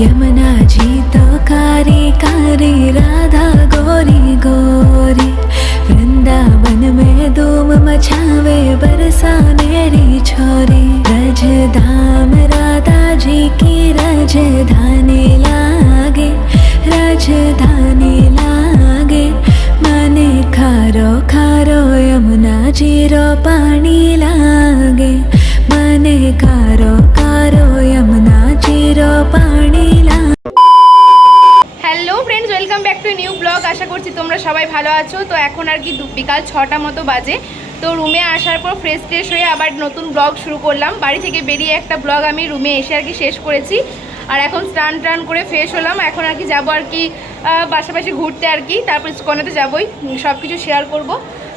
यमुना यमुुना कारे त कारी गोरी राधा गौरि गौरि। वृन्दामछावे बे हरि छोरि राज धम रा राधाी के राज धानी लागे रा धानी लागे। मने खारो खारो यमुना जीरो पानी लागे। मने कारो कारो Yamuna hello friends welcome back to new blog আশা করছি তোমরা সবাই ভালো আছো। তো এখন আর কি বিকাল ছটা মতো বাজে। তো রুমে আসার পর ফ্রেশ ট্রেশ হয়ে আবার নতুন ব্লগ শুরু করলাম। বাড়ি থেকে বেরিয়ে একটা ব্লগ আমি রুমে এসে আর কি শেষ করেছি। আর এখন স্নান টান করে ফ্রেশ হলাম। এখন আর কি যাব আর কি পাশাপাশি ঘুরতে আর কি। তারপর স্কনে তো যাবোই। সব কিছু শেয়ার করব।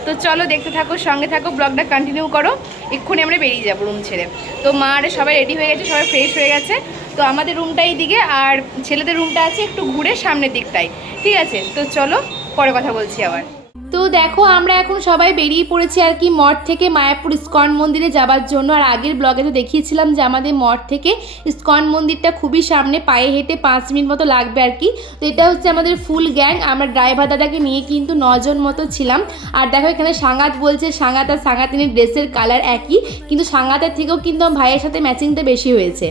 তো চলো দেখতে থাকো, সঙ্গে থাকো ব্লগটা কন্টিনিউ করো। এক্ষুনি আমরা বেরিয়ে যাব রুম ছেড়ে। তো মা আর সবাই রেডি হয়ে গেছে, সবাই ফ্রেশ হয়ে গেছে। তো আমাদের রুমটা এই দিকে আর ছেলেদের রুমটা আছে একটু ঘুরে সামনের দিকটাই ঠিক আছে? তো চলো, পরে কথা বলছি আবার। তো দেখো, আমরা এখন সবাই বেরিয়ে পড়েছি আর কি মঠ থেকে মায়াপুর ইস্কন মন্দিরে যাবার জন্য। আর আগের ব্লগে তো দেখিয়েছিলাম যে আমাদের মঠ থেকে ইস্কন মন্দিরটা খুবই সামনে, পায়ে হেঁটে পাঁচ মিনিট মতো লাগবে আর কি। তো এটা হচ্ছে আমাদের ফুল গ্যাং আমরা ড্রাইভার দাদাকে নিয়ে কিন্তু নজন মতো ছিলাম। আর দেখো, এখানে সাঙ্গাত বলছে সাঙ্গাত আর সাঙ্গাতিনের ড্রেসের কালার একই, কিন্তু সাঙ্গাতের থেকেও কিন্তু আমার ভাইয়ের সাথে ম্যাচিংটা বেশি হয়েছে।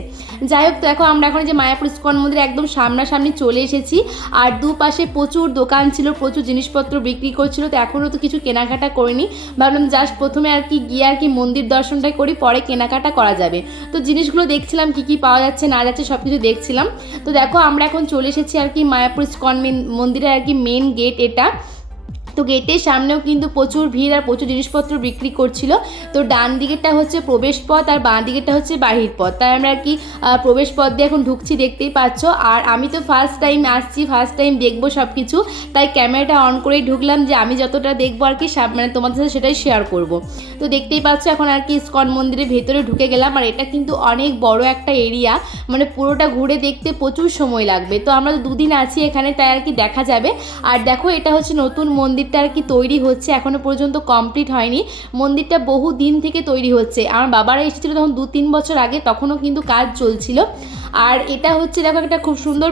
যাই হোক, দেখো, আমরা এখন যে মায়াপুর ইস্কন মন্দিরে একদম সামনাসামনি চলে এসেছি। আর দুপাশে প্রচুর দোকান ছিল, প্রচুর জিনিসপত্র বিক্রি করছিল তো এখনও তো কিছু কেনাকাটা করিনি। ভাবলাম জাস্ট প্রথমে আর কি গিয়ে আর কি মন্দির দর্শনটা করি, পরে কেনাকাটা করা যাবে। তো জিনিসগুলো দেখছিলাম, কি কি পাওয়া যাচ্ছে, না যাচ্ছে সব কিছু দেখছিলাম। তো দেখো আমরা এখন চলে এসেছি আর কি মায়াপুর স্কন মেন- মন্দিরের আর কি মেন গেট এটা। তো গেটের সামনেও কিন্তু প্রচুর ভিড় আর প্রচুর জিনিসপত্র বিক্রি করছিল। তো ডান দিকেরটা হচ্ছে প্রবেশ পথ আর বাঁ দিকেরটা হচ্ছে বাহির পথ। তাই আমরা কি প্রবেশ পথ দিয়ে এখন ঢুকছি, দেখতেই পাচ্ছ। আর আমি তো ফার্স্ট টাইম আসছি ফার্স্ট টাইম দেখব সব কিছু তাই ক্যামেরাটা অন করেই ঢুকলাম যে আমি যতটা দেখব আর কি মানে তোমাদের সাথে সেটাই শেয়ার করব। তো দেখতেই পাচ্ছ এখন আর কি ইস্কন মন্দিরের ভেতরে ঢুকে গেলাম। আর এটা কিন্তু অনেক বড় একটা এরিয়া মানে পুরোটা ঘুরে দেখতে প্রচুর সময় লাগবে। তো আমরা দুদিন আছি এখানে, তাই আর কি দেখা যাবে। আর দেখো এটা হচ্ছে নতুন মন্দিরটা আর কি তৈরি হচ্ছে এখনও পর্যন্ত কমপ্লিট হয়নি। মন্দিরটা বহু দিন থেকে তৈরি হচ্ছে। আমার বাবারা এসেছিল তখন দু তিন বছর আগে, তখনও কিন্তু কাজ চলছিল। আর এটা হচ্ছে, দেখো একটা খুব সুন্দর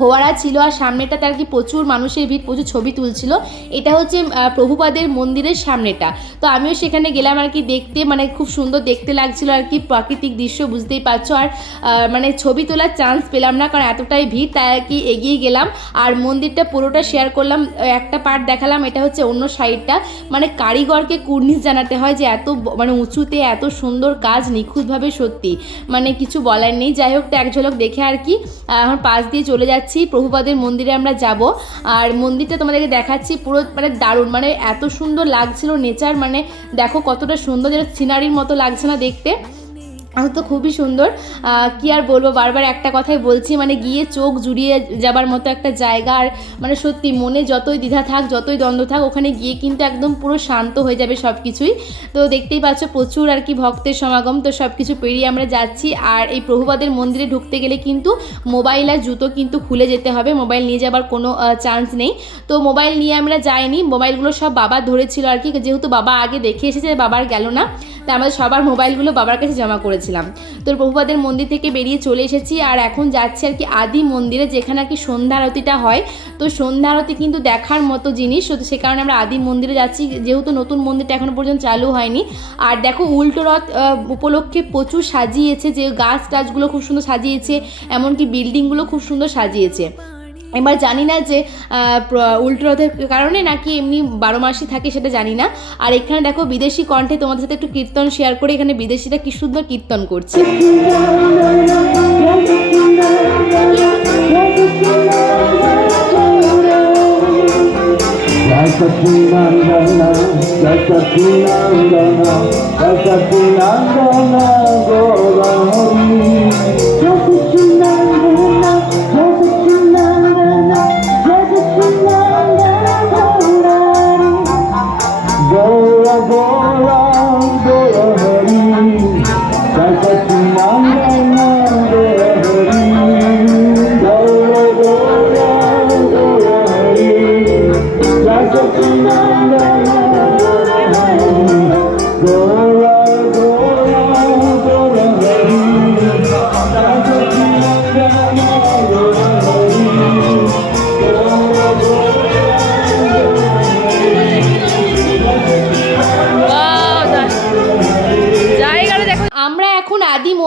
ফোয়ারা ছিল আর সামনেটাতে আর কি প্রচুর মানুষের ভিড়, প্রচুর ছবি তুলছিল। এটা হচ্ছে প্রভুপাদের মন্দিরের সামনেটা। তো আমিও সেখানে গেলাম আর কি দেখতে মানে খুব সুন্দর দেখতে লাগছিল আর কি প্রাকৃতিক দৃশ্য, বুঝতেই পারছ। আর মানে ছবি তোলার চান্স পেলাম না কারণ এতটাই ভিড়, তাই আর কি এগিয়ে গেলাম। আর মন্দিরটা পুরোটা শেয়ার করলাম, একটা পার্ট দেখালাম, এটা হচ্ছে অন্য সাইডটা মানে কারিগরকে কুর্নিশ জানাতে হয় যে এত মানে উঁচুতে এত সুন্দর কাজ নিখুঁতভাবে সত্যি। মানে কিছু বলার নেই। যাই হোক তো এক ঝলক দেখে আর কি এখন পাশ দিয়ে চলে যাচ্ছি। প্রভুপাদের মন্দিরে আমরা যাব। আর মন্দিরটা তোমাদেরকে দেখাচ্ছি, পুরো মানে দারুণ মানে এত সুন্দর লাগছিল নেচার মানে দেখো কতটা সুন্দর যেটা সিনারির মতো লাগছে না দেখতে। তো খুবই সুন্দর। কি আর বলব, বারবার একটা কথাই বলছি মানে গিয়ে চোখ জুড়িয়ে যাবার মতো একটা জায়গা, আর মানে সত্যি মনে যতই দ্বিধা থাক, যতই দ্বন্দ্ব থাক, ওখানে গিয়ে কিন্তু একদম পুরো শান্ত হয়ে যাবে সব কিছুই তো দেখতেই পাচ্ছ প্রচুর আর কি ভক্তের সমাগম, তো সব কিছু পেরিয়ে আমরা যাচ্ছি, আর এই প্রভুবাদের মন্দিরে ঢুকতে গেলে কিন্তু মোবাইল আর জুতো কিন্তু খুলে যেতে হবে, মোবাইল নিয়ে যাবার কোনো চান্স নেই। তো মোবাইল নিয়ে আমরা যাইনি, মোবাইলগুলো সব বাবা ধরেছিল আর কি, যেহেতু বাবা আগে দেখে এসেছে, বাবার গেল না, তাই আমাদের সবার মোবাইলগুলো বাবার কাছে জমা করেছিলাম তো প্রভুপাদের মন্দির থেকে বেরিয়ে চলে এসেছি আর এখন যাচ্ছি আর কি আদি মন্দিরে, যেখানে আর কি সন্ধ্যা আরতিটা হয়। তো সন্ধ্যা আরতি কিন্তু দেখার মতো জিনিস, তো সে কারণে আমরা আদি মন্দিরে যাচ্ছি। যেহেতু নতুন মন্দিরটা এখনও পর্যন্ত চালু হয়নি। আর দেখো উল্টো রথ উপলক্ষে প্রচুর সাজিয়েছে যে গাছ টাছগুলো খুব সুন্দর সাজিয়েছে, এমনকি বিল্ডিংগুলো খুব সুন্দর সাজিয়েছে। এবার জানি না যে আহ, প্র- উল্টো রথের কারণে নাকি এমনি বারো মাসই থাকে সেটা জানি না আর এখানে দেখো বিদেশি কণ্ঠে তোমাদের সাথে একটু কীর্তন শেয়ার করে এখানে বিদেশিরা কি সুন্দর কীর্তন করছে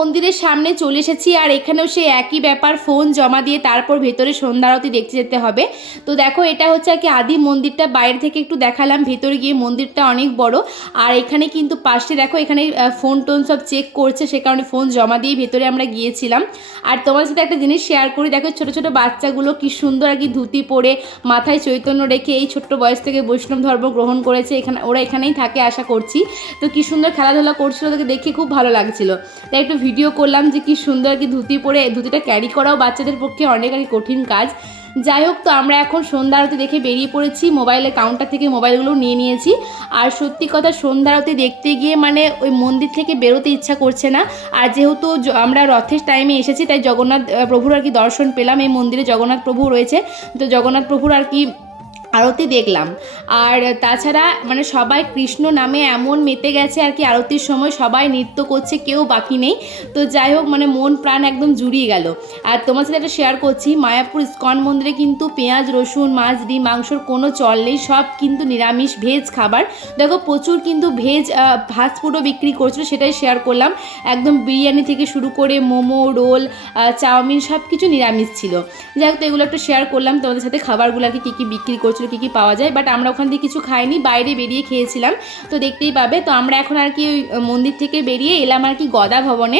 মন্দিরের সামনে চলে এসেছি আর এখানেও সেই একই ব্যাপার, ফোন জমা দিয়ে তারপর ভেতরে সন্ধ্যারতি দেখতে যেতে হবে। তো দেখো, এটা হচ্ছে আর কি আদি মন্দিরটা, বাইরে থেকে একটু দেখালাম, ভেতরে গিয়ে মন্দিরটা অনেক বড়। আর এখানে কিন্তু পাশে দেখো, এখানে ফোন টোন সব চেক করছে, সে কারণে ফোন জমা দিয়ে ভেতরে আমরা গিয়েছিলাম। আর তোমার সাথে একটা জিনিস শেয়ার করি, দেখো ছোট ছোট বাচ্চাগুলো কি সুন্দর আর কি ধুতি পরে মাথায় চৈতন্য রেখে এই ছোট্ট বয়স থেকে বৈষ্ণব ধর্ম গ্রহণ করেছে, এখানে, ওরা এখানেই থাকে আশা করছি। তো কি সুন্দর খেলাধুলা করছিল, তোকে দেখে খুব ভালো লাগছিল। তাই একটু ভিডিও করলাম যে কি সুন্দর কি ধুতি পরে ধুতিটা ক্যারি করাও বাচ্চাদের পক্ষে অনেক আর কঠিন কাজ। যাই হোক, তো আমরা এখন সন্ধ্যা আরতি দেখে বেরিয়ে পড়েছি মোবাইলের কাউন্টার থেকে মোবাইলগুলো নিয়ে নিয়েছি। আর সত্যি কথা, সন্ধ্যা আরতি দেখতে গিয়ে মানে ওই মন্দির থেকে বেরোতে ইচ্ছা করছে না। আর যেহেতু আমরা রথের টাইমে এসেছি, তাই জগন্নাথ প্রভুর আর কি দর্শন পেলাম। এই মন্দিরে জগন্নাথ প্রভু রয়েছে। তো জগন্নাথ প্রভুর আর কি আরতি দেখলাম। আর তাছাড়া মানে সবাই কৃষ্ণ নামে এমন মেতে গেছে আর কি আরতির সময় সবাই নৃত্য করছে, কেউ বাকি নেই। তো যাই হোক মানে মন প্রাণ একদম জুড়িয়ে গেল। আর তোমার সাথে একটা শেয়ার করছি, মায়াপুর ইস্কন মন্দিরে কিন্তু পেঁয়াজ, রসুন, মাছ, ডিম, মাংসর কোনো চল নেই, সব কিন্তু নিরামিষ ভেজ খাবার। দেখো, প্রচুর কিন্তু ভেজ ফাস্ট ফুডও বিক্রি করছিল, সেটাই শেয়ার করলাম। একদম বিরিয়ানি থেকে শুরু করে মোমো, রোল চাউমিন সব কিছু নিরামিষ ছিল। যাই হোক, তো এগুলো একটু শেয়ার করলাম। তোমাদের সাথে খাবারগুলো আর কি, কী কী বিক্রি করছিল কী কী পাওয়া যায় বাট আমরা ওখান থেকে কিছু খাইনি, বাইরে বেরিয়ে খেয়েছিলাম। তো দেখতেই পাবে, তো আমরা এখন আর কি ওই মন্দির থেকে বেরিয়ে এলাম আর কি গদা ভবনে।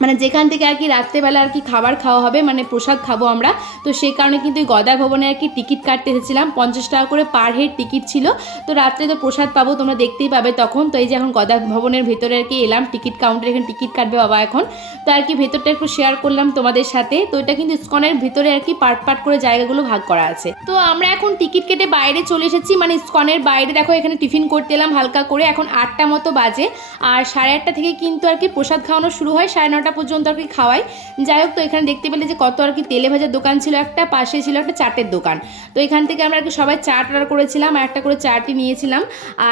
মানে যেখান থেকে আর কি রাত্রেবেলা আর কি খাবার খাওয়া হবে মানে প্রসাদ খাব আমরা, তো সেই কারণে কিন্তু ওই গদা ভবনে আর কি টিকিট কাটতে এসেছিলাম। পঞ্চাশ টাকা করে পার হেড টিকিট ছিল। তো রাত্রে তো প্রসাদ পাবো, তোমরা দেখতেই পাবে তখন। তো এই যে এখন গদা ভবনের ভেতরে আর কি এলাম, টিকিট কাউন্টারে এখানে টিকিট কাটবে বাবা এখন। তো আর কি ভেতরটা একটু শেয়ার করলাম তোমাদের সাথে। তো এটা কিন্তু ইস্কনের ভিতরে আর কি পার্ট পার্ট করে জায়গাগুলো ভাগ করা আছে। তো আমরা এখন টিকিট কেটে বাইরে চলে এসেছি। মানে ইস্কনের বাইরে দেখো এখানে টিফিন করতে এলাম হালকা করে। এখন আটটা মতো বাজে। আর সাড়ে আটটা থেকে কিন্তু আর কি প্রসাদ খাওয়ানো শুরু হয়। সাড়ে নটা পর্যন্ত আর কি খাওয়াই। যাই হোক, তো এখানে দেখতে পেলে যে কত আর কি তেলে ভাজার দোকান ছিল। একটা পাশে ছিল একটা চাটের দোকান। তো এখান থেকে আমরা আর কি সবাই চাট অর্ডার করেছিলাম আর একটা করে চাটই নিয়েছিলাম।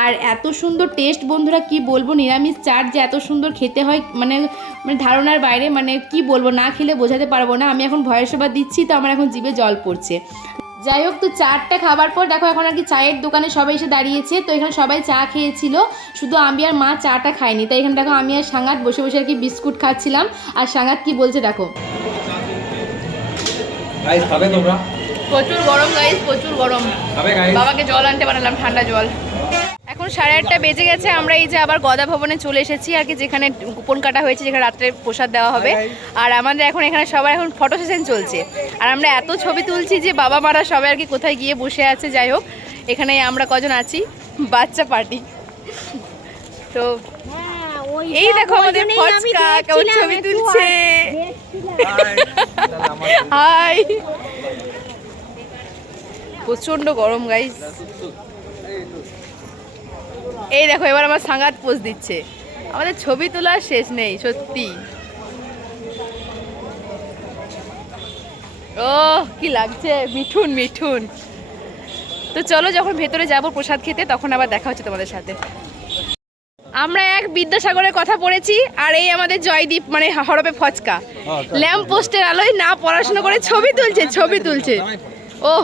আর এত সুন্দর টেস্ট, বন্ধুরা কি বলব? নিরামিষ চাট যে এত সুন্দর খেতে হয় মানে মানে ধারণার বাইরে মানে কি বলব? না খেলে বোঝাতে পারব না। আমি এখন ভয়েস ওভার দিচ্ছি, তো আমার এখন জিভে জল পড়ছে। যাই হোক তো চারটা খাবার পর দেখো এখন আর কি চায়ের দোকানে সবাই এসে দাঁড়িয়েছে। তো এখানে সবাই চা খেয়েছিল। শুধু আমি আর মা চাটা খাইনি। তাই এখানে দেখো আমি আর সাঙ্গাত বসে বসে আর কি বিস্কুট খাচ্ছিলাম। আর সাঙ্গাত কি বলছে দেখো। গাইস খাবে তোমরা? প্রচুর গরম গাইস প্রচুর গরম। বাবাকে জল আনতে পারলাম ঠান্ডা জল। এখন সাড়ে আটটা বেজে গেছে আমরা এই যে আবার গদা ভবনে চলে এসেছি আর কি যেখানে কুপন কাটা হয়েছে যেখানে রাত্রে প্রসাদ দেওয়া হবে। আর আমাদের এখন এখানে সবাই এখন ফটো সেশন চলছে। আর আমরা এত ছবি তুলছি যে বাবা মারা সবাই আর কি কোথায় গিয়ে বসে আছে যাই হোক। এখানে আমরা কজন আছি? বাচ্চা পার্টি তো এই দেখো আমাদের ফচকা কেমন ছবি তুলছে। হাই। প্রচণ্ড গরম গাইস এই দেখো এবার আমার সাঙ্গাত পোজ দিচ্ছে। আমাদের ছবি তোলার শেষ নেই সত্যি। ও কি লাগছে? মিঠুন মিঠুন। তো চলো যখন ভেতরে যাব প্রসাদ খেতে তখন আবার দেখা হচ্ছে তোমাদের সাথে। আমরা এক বিদ্যাসাগরের কথা পড়েছি আর এই আমাদের জয়দীপ মানে হরপে ফচকা। ল্যাম্প পোস্টের আলোয় না পড়াশোনা করে ছবি তুলছে ছবি তুলছে। ও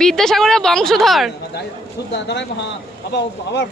বিদ্যাসাগরের বংশধর। আবার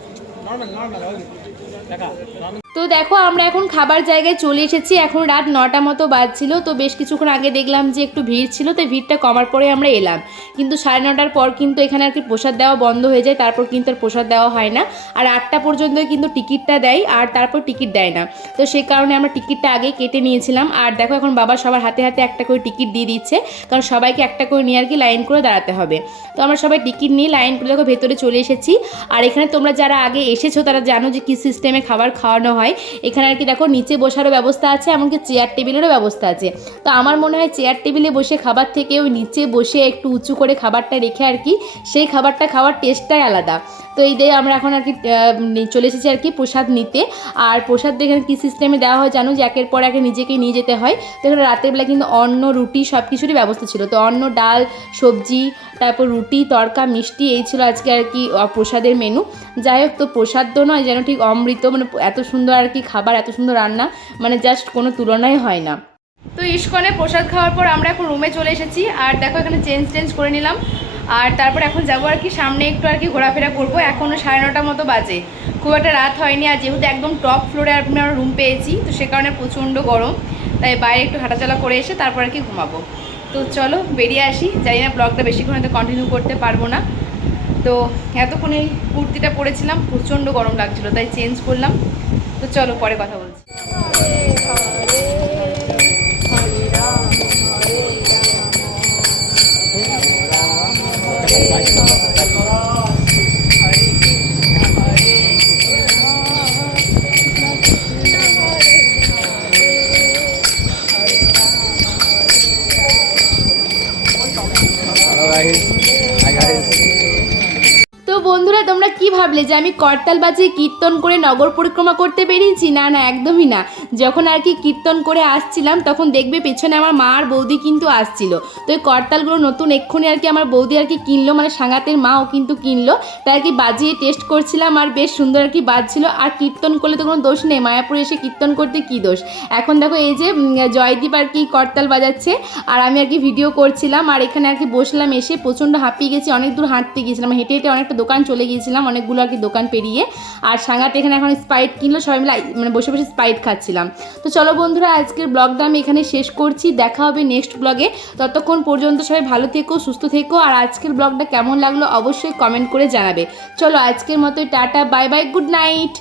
নর্মাল নর্মাল তো দেখো, আমরা এখন খাবার জায়গায় চলে এসেছি। এখন রাত নটা মতো বাজছিল, তো বেশ কিছুক্ষণ আগে দেখলাম যে একটু ভিড় ছিল তো ভিড়টা কমার পরে আমরা এলাম। কিন্তু সাড়ে নটার পর কিন্তু এখানে আর কি প্রসাদ দেওয়া বন্ধ হয়ে যায়, তারপর কিন্তু আর প্রসাদ দেওয়া হয় না। আর আটটা পর্যন্ত কিন্তু টিকিটটা দেয়, আর তারপর টিকিট দেয় না। তো সেই কারণে আমরা টিকিটটা আগে কেটে নিয়েছিলাম। আর দেখো, এখন বাবা সবার হাতে হাতে একটা করে টিকিট দিয়ে দিচ্ছে, কারণ সবাইকে একটা করে নিয়ে আর কি লাইন করে দাঁড়াতে হবে। তো আমরা সবাই টিকিট নিয়ে লাইন করে দেখো ভেতরে চলে এসেছি। আর এখানে তোমরা যারা আগে এসেছ, তারা জানো যে কী সিস্টেমে খাবার খাওয়ানো হয়। এখানে আর কি দেখো, নিচে বসারও ব্যবস্থা আছে, এমনকি চেয়ার টেবিলেরও ব্যবস্থা আছে। তো আমার মনে হয় চেয়ার টেবিলে বসে খাবার থেকে ওই নিচে বসে একটু উঁচু করে খাবারটা রেখে আর কি, সেই খাবারটা খাওয়ার টেস্টটাই আলাদা। তো এই দিয়ে আমরা এখন আর কি চলে এসেছি আর কি প্রসাদ নিতে। আর প্রসাদ দেখেন কী সিস্টেমে দেওয়া হয় জানো, যে একের পর একে নিজেকে নিয়ে যেতে হয়। তো এখানে রাতের বেলা কিন্তু অন্ন, রুটি সব কিছুরই ব্যবস্থা ছিল। তো অন্ন, ডাল, সবজি, তারপর রুটি, তরকা, মিষ্টি, এই ছিল আজকে আর কি প্রসাদের মেনু যাই হোক, তো প্রসাদ তো নয় যেন ঠিক অমৃত মানে এত সুন্দর আর কি খাবার, এত সুন্দর রান্না মানে জাস্ট কোনো তুলনাই হয় না। তো ইস্কনে প্রসাদ খাওয়ার পর আমরা এখন রুমে চলে এসেছি। আর দেখো এখানে চেঞ্জ চেঞ্জ করে নিলাম। আর তারপর এখন যাব আর কি সামনে একটু আর কি ঘোরাফেরা করব। এখনও সাড়ে নটার মতো বাজে। খুব একটা রাত হয়নি আর যেহেতু একদম টপ ফ্লোরে আমরা রুম পেয়েছি, তো সে কারণে প্রচণ্ড গরম। তাই বাইরে একটু হাঁটাচলা করে এসে তারপর আর কি ঘুমাবো। তো চলো বেরিয়ে আসি। জানি না ব্লগটা বেশিক্ষণ হয়তো কন্টিনিউ করতে পারব না। তো এতক্ষণ এই কুর্তিটা পরেছিলাম, প্রচণ্ড গরম লাগছিল, তাই চেঞ্জ করলাম। তো চলো পরে কথা বলছি। Thank you. ভাবলে যে আমি করতাল বাজিয়ে কীর্তন করে নগর পরিক্রমা করতে বেরিয়েছি? না না, একদমই না। যখন আর কি কীর্তন করে আসছিলাম, তখন দেখবে পেছনে আমার মা আর বৌদি কিন্তু আসছিল। তো এই করতালগুলো নতুন এক্ষুনি আর কি আমার বৌদি আর কি কিনলো মানে সাঙ্গাতের মাও কিন্তু কিনলো। তাই আর কি বাজিয়ে টেস্ট করছিলাম আর বেশ সুন্দর আর কি বাজছিল। আর কীর্তন করলে তো কোনো দোষ নেই, মায়াপুরে এসে কীর্তন করতে কি দোষ? এখন দেখো এই যে জয়দীপ আর কি করতাল বাজাচ্ছে। আর আমি আর কি ভিডিও করছিলাম। আর এখানে আর কি বসলাম এসে, প্রচণ্ড হাঁপিয়ে গেছি, অনেক দূর হাঁটতে গিয়েছিলাম। হেঁটে হেঁটে অনেকটা দোকান চলে গিয়েছিলাম, অনেকগুলো আর কি দোকান পেরিয়ে আর সাঙ্গাতে এখানে এখন স্পাইট কিনলো, সবাই মিলে মানে বসে বসে স্পাইট খাচ্ছিলাম। তো চলো বন্ধুরা, আজকের ব্লগটা আমি এখানে শেষ করছি। দেখা হবে নেক্সট ব্লগে ততক্ষণ পর্যন্ত সবাই ভালো থেকো, সুস্থ থেকো। আর আজকের ব্লগটা কেমন লাগল অবশ্যই কমেন্ট করে জানাবে। চলো আজকের মতো tata bye bye good night